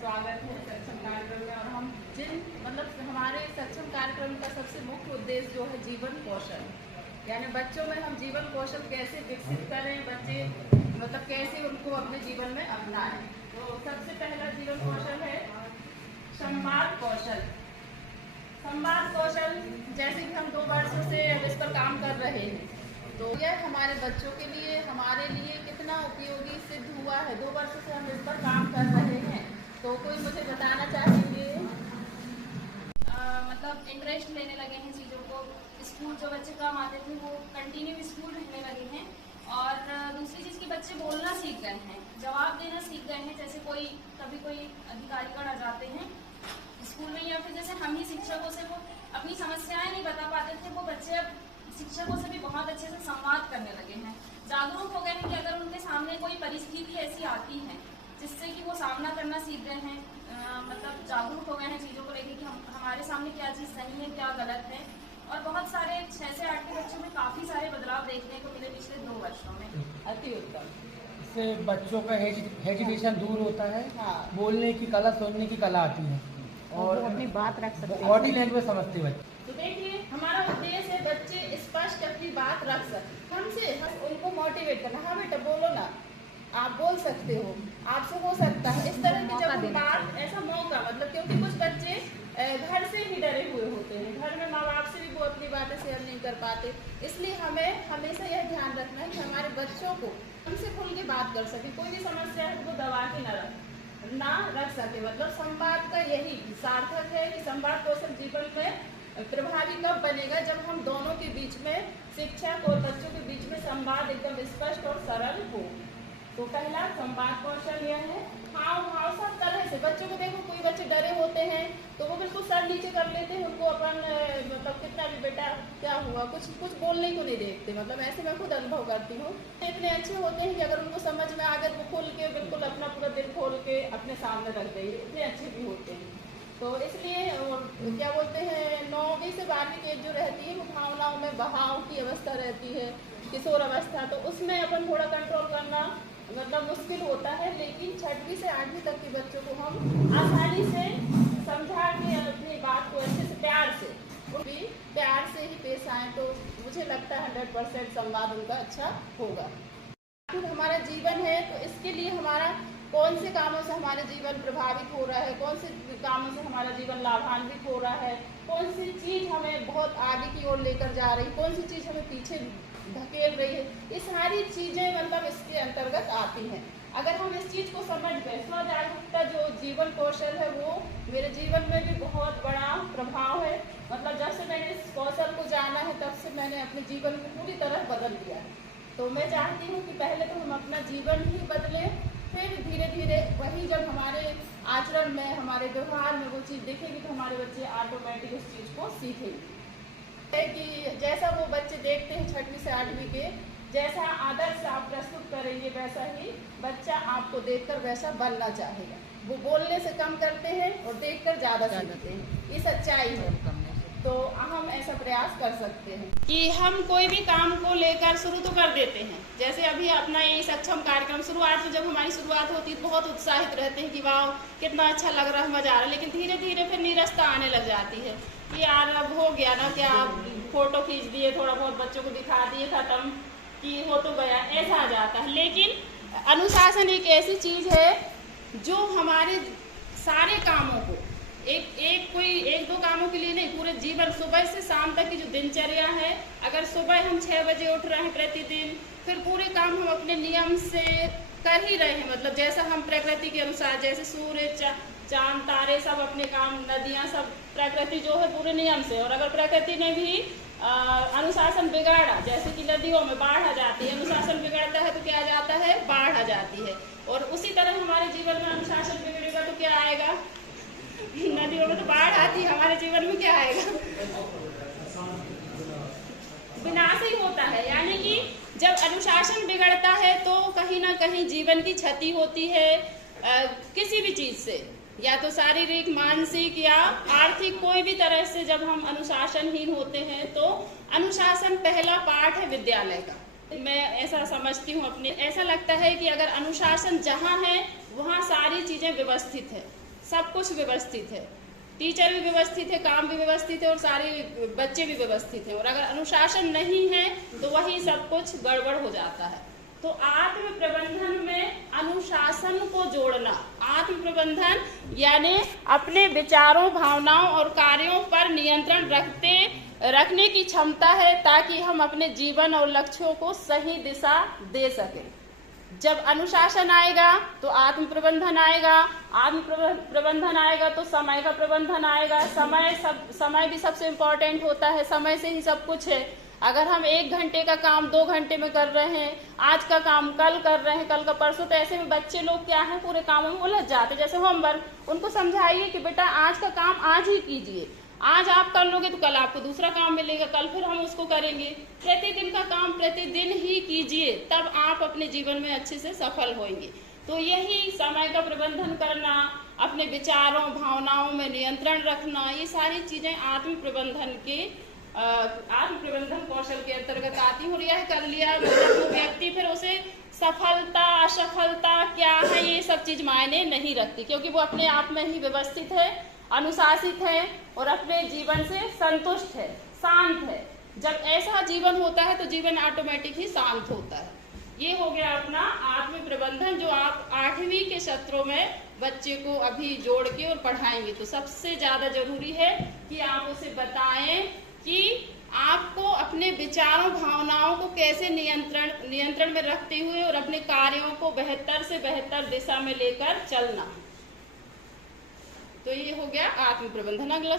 स्वागत है सक्षम कार्यक्रम में। और हम हमारे सक्षम कार्यक्रम का सबसे मुख्य उद्देश्य जो है जीवन कौशल, यानी बच्चों में हम जीवन कौशल कैसे विकसित करें, बच्चे कैसे उनको अपने जीवन में अपनाएं। तो सबसे पहला जीवन कौशल है संवाद कौशल। संवाद कौशल जैसे कि हम 2 वर्षों से इस पर काम कर रहे हैं, तो यह हमारे बच्चों के लिए, हमारे लिए कितना उपयोगी सिद्ध हुआ है। 2 वर्षों से हम इस पर काम कर रहे हैं। तो कोई मुझे बताना चाहेंगे? इंटरेस्ट लेने लगे हैं चीज़ों को। स्कूल जो बच्चे कम आते थे वो कंटिन्यू स्कूल रहने लगे हैं। और दूसरी चीज़ कि बच्चे बोलना सीख गए हैं, जवाब देना सीख गए हैं। जैसे कभी कोई अधिकारीगण आ जाते हैं स्कूल में, या फिर जैसे हम ही शिक्षकों से वो अपनी समस्याएं नहीं बता पाते थे, वो बच्चे अब शिक्षकों से भी बहुत अच्छे से संवाद करने लगे हैं। जागरूक हो गए हैं कि अगर उनके सामने कोई परिस्थिति ऐसी आती है जिससे कि वो सामना करना सीख गए हैं, जागरूक हो गए हैं चीज़ों को लेकर कि हमारे सामने क्या चीज़ सही है, क्या गलत है। और बहुत सारे 6 से 8 के बच्चों में काफ़ी सारे बदलाव देखने को मिले पिछले 2 वर्षों में। अति उत्तम। इससे बच्चों का हेजिटेशन दूर होता है। हाँ। बोलने की कला, सुनने की कला आती है और अपनी बात रख सकते हैं, बॉडी लैंग्वेज समझते बच्चे। तो देखिए, हमारा उद्देश्य है बच्चे स्पष्ट अपनी बात रख सकें। हमसे उनको मोटिवेट करना, हाँ बेटा बोलो ना, आप बोल सकते हो, आपसे हो सकता है, इस तरह की जब हम बात, ऐसा मौका क्योंकि कुछ बच्चे घर से ही डरे हुए होते हैं, घर में माँ बाप से भी वो अपनी बातें शेयर नहीं कर पाते। इसलिए हमें हमेशा यह ध्यान रखना है कि हमारे बच्चों को हमसे खुल के बात कर सके। कोई भी समस्या है वो दबा के ना रख सके। संवाद का यही सार्थक है कि संवाद कौशल जीवन में प्रभावी कब बनेगा, जब हम दोनों के बीच में, शिक्षक और बच्चों के बीच में संवाद एकदम स्पष्ट और सरल हो। तो पहला संवाद कौशल यह है। हाव भाव सब तरह से बच्चों को देखो, कोई बच्चे डरे होते हैं तो वो बिल्कुल सर नीचे कर लेते हैं, उनको अपन कितना भी बेटा क्या हुआ, कुछ बोलने को नहीं देखते। ऐसे मैं खुद अनुभव करती हूँ। इतने अच्छे होते हैं कि अगर उनको समझ में आ गया तो खुल के बिल्कुल अपना पूरा दिल खोल के अपने सामने रख देंगे, इतने अच्छे भी होते हैं। तो इसलिए क्या बोलते हैं, 9वीं से 12वीं की एज जो रहती है वो भावनाओं में बहाव की अवस्था रहती है, किशोर अवस्था। तो उसमें अपन थोड़ा कंट्रोल करना मुश्किल होता है, लेकिन 6वीं से 8वीं तक के बच्चों को हम आसानी से समझा के अपनी बात को अच्छे से प्यार से ही पेश आए, तो मुझे लगता है 100% संवाद उनका अच्छा होगा। फिर हमारा जीवन है, तो इसके लिए हमारा कौन से कामों से हमारा जीवन प्रभावित हो रहा है, कौन से कामों से हमारा जीवन लाभान्वित हो रहा है, कौन सी चीज़ हमें बहुत आगे की ओर लेकर जा रही, कौन सी चीज़ हमें पीछे धकेल रही है, ये सारी चीज़ें इसके अंतर्गत आती हैं। अगर हम इस चीज़ को समझ गए, स्वजागरूकता जो जीवन कौशल है वो मेरे जीवन में भी बहुत बड़ा प्रभाव है। जब से मैंने इस कौशल को जाना है तब से मैंने अपने जीवन को पूरी तरह बदल दिया है। तो मैं चाहती हूँ कि पहले तो हम अपना जीवन ही बदलें, फिर धीरे धीरे वही जब हमारे आचरण में, हमारे व्यवहार में वो चीज़ दिखेगी तो हमारे बच्चे ऑटोमेटिक उस चीज़ को सीखेंगे। कि जैसा वो बच्चे देखते हैं 6वीं से 8वीं के, जैसा आदर्श आप प्रस्तुत करेंगे वैसा ही बच्चा आपको देखकर वैसा बनना चाहेगा। वो बोलने से कम करते हैं और देखकर ज़्यादा सीखते हैं, ये सच्चाई है। तो हम ऐसा प्रयास कर सकते हैं कि हम कोई भी काम को लेकर शुरू तो कर देते हैं। जैसे अभी अपना ये सक्षम कार्यक्रम शुरुआत में, जब हमारी शुरुआत होती है तो बहुत उत्साहित रहते हैं कि वाह कितना अच्छा लग रहा है, मजा आ रहा है। लेकिन धीरे धीरे फिर निरस्ता आने लग जाती है कि यार अब हो गया ना, क्या फोटो खींच दिए, थोड़ा बहुत बच्चों को दिखा दिए, खत्म, कि हो तो गया, ऐसा आ जाता है। लेकिन अनुशासन एक ऐसी चीज़ है जो हमारे सारे कामों को, कोई 1-2 कामों के लिए नहीं, पूरे जीवन, सुबह से शाम तक की जो दिनचर्या है, अगर सुबह हम 6 बजे उठ रहे हैं प्रतिदिन, फिर पूरे काम हम अपने नियम से कर ही रहे हैं। जैसा हम प्रकृति के अनुसार, जैसे सूर्य, चांद, तारे सब अपने काम, नदियाँ सब, प्रकृति जो है पूरे नियम से। और अगर प्रकृति ने भी अनुशासन बिगाड़ा, जैसे कि नदियों में बाढ़ आ जाती है, अनुशासन बिगड़ता है तो क्या आ जाता है, बाढ़ आ जाती है। और उसी तरह हमारे जीवन में अनुशासन बिगड़ेगा तो क्या आएगा, नदियों में तो बाढ़ आती है, हमारे जीवन में क्या आएगा, विनाश ही होता है। यानी कि जब अनुशासन बिगड़ता है तो कहीं ना कहीं जीवन की क्षति होती है, किसी भी चीज़ से, या तो शारीरिक, मानसिक या आर्थिक, कोई भी तरह से जब हम अनुशासनहीन होते हैं तो अनुशासन पहला पाठ है विद्यालय का। मैं ऐसा समझती हूँ, ऐसा लगता है कि अगर अनुशासन जहाँ है वहाँ सारी चीज़ें व्यवस्थित है। सब कुछ व्यवस्थित है, टीचर भी व्यवस्थित है, काम भी व्यवस्थित है और सारे बच्चे भी व्यवस्थित हैं। और अगर अनुशासन नहीं है तो वही सब कुछ गड़बड़ हो जाता है। तो आत्म प्रबंधन में अनुशासन को जोड़ना, आत्म प्रबंधन यानी अपने विचारों, भावनाओं और कार्यों पर नियंत्रण रखने की क्षमता है, ताकि हम अपने जीवन और लक्ष्यों को सही दिशा दे सकें। जब अनुशासन आएगा तो आत्म प्रबंधन आएगा, आत्म प्रबंधन आएगा तो समय का प्रबंधन आएगा। समय भी सबसे इम्पोर्टेंट होता है, समय से ही सब कुछ है। अगर हम 1 घंटे का काम 2 घंटे में कर रहे हैं, आज का काम कल कर रहे हैं, कल का परसों, तो ऐसे में बच्चे लोग क्या है, पूरे कामों में उलझ जाते। जैसे होमवर्क, उनको समझाइए कि बेटा आज का काम आज ही कीजिए, आज आप कर लोगे तो कल आपको दूसरा काम मिलेगा, कल फिर हम उसको करेंगे। प्रतिदिन का काम प्रतिदिन ही कीजिए, तब आप अपने जीवन में अच्छे से सफल होंगे। तो यही समय का प्रबंधन करना, अपने विचारों, भावनाओं में नियंत्रण रखना, ये सारी चीजें आत्म प्रबंधन कौशल के अंतर्गत आती हो। यह कर लिया मतलब व्यक्ति, फिर उसे सफलता असफलता क्या है ये सब चीज मायने नहीं रखती, क्योंकि वो अपने आप में ही व्यवस्थित है, अनुशासित है और अपने जीवन से संतुष्ट है, शांत है। जब ऐसा जीवन होता है तो जीवन ऑटोमेटिक ही शांत होता है। ये हो गया अपना आत्म प्रबंधन, जो आप 8वीं के सत्रों में बच्चे को अभी जोड़ के और पढ़ाएंगे। तो सबसे ज्यादा जरूरी है कि आप उसे बताएं कि आपको अपने विचारों, भावनाओं को कैसे नियंत्रण में रखते हुए और अपने कार्यों को बेहतर से बेहतर दिशा में लेकर चलना। तो ये हो गया आत्म प्रबंधन। अगला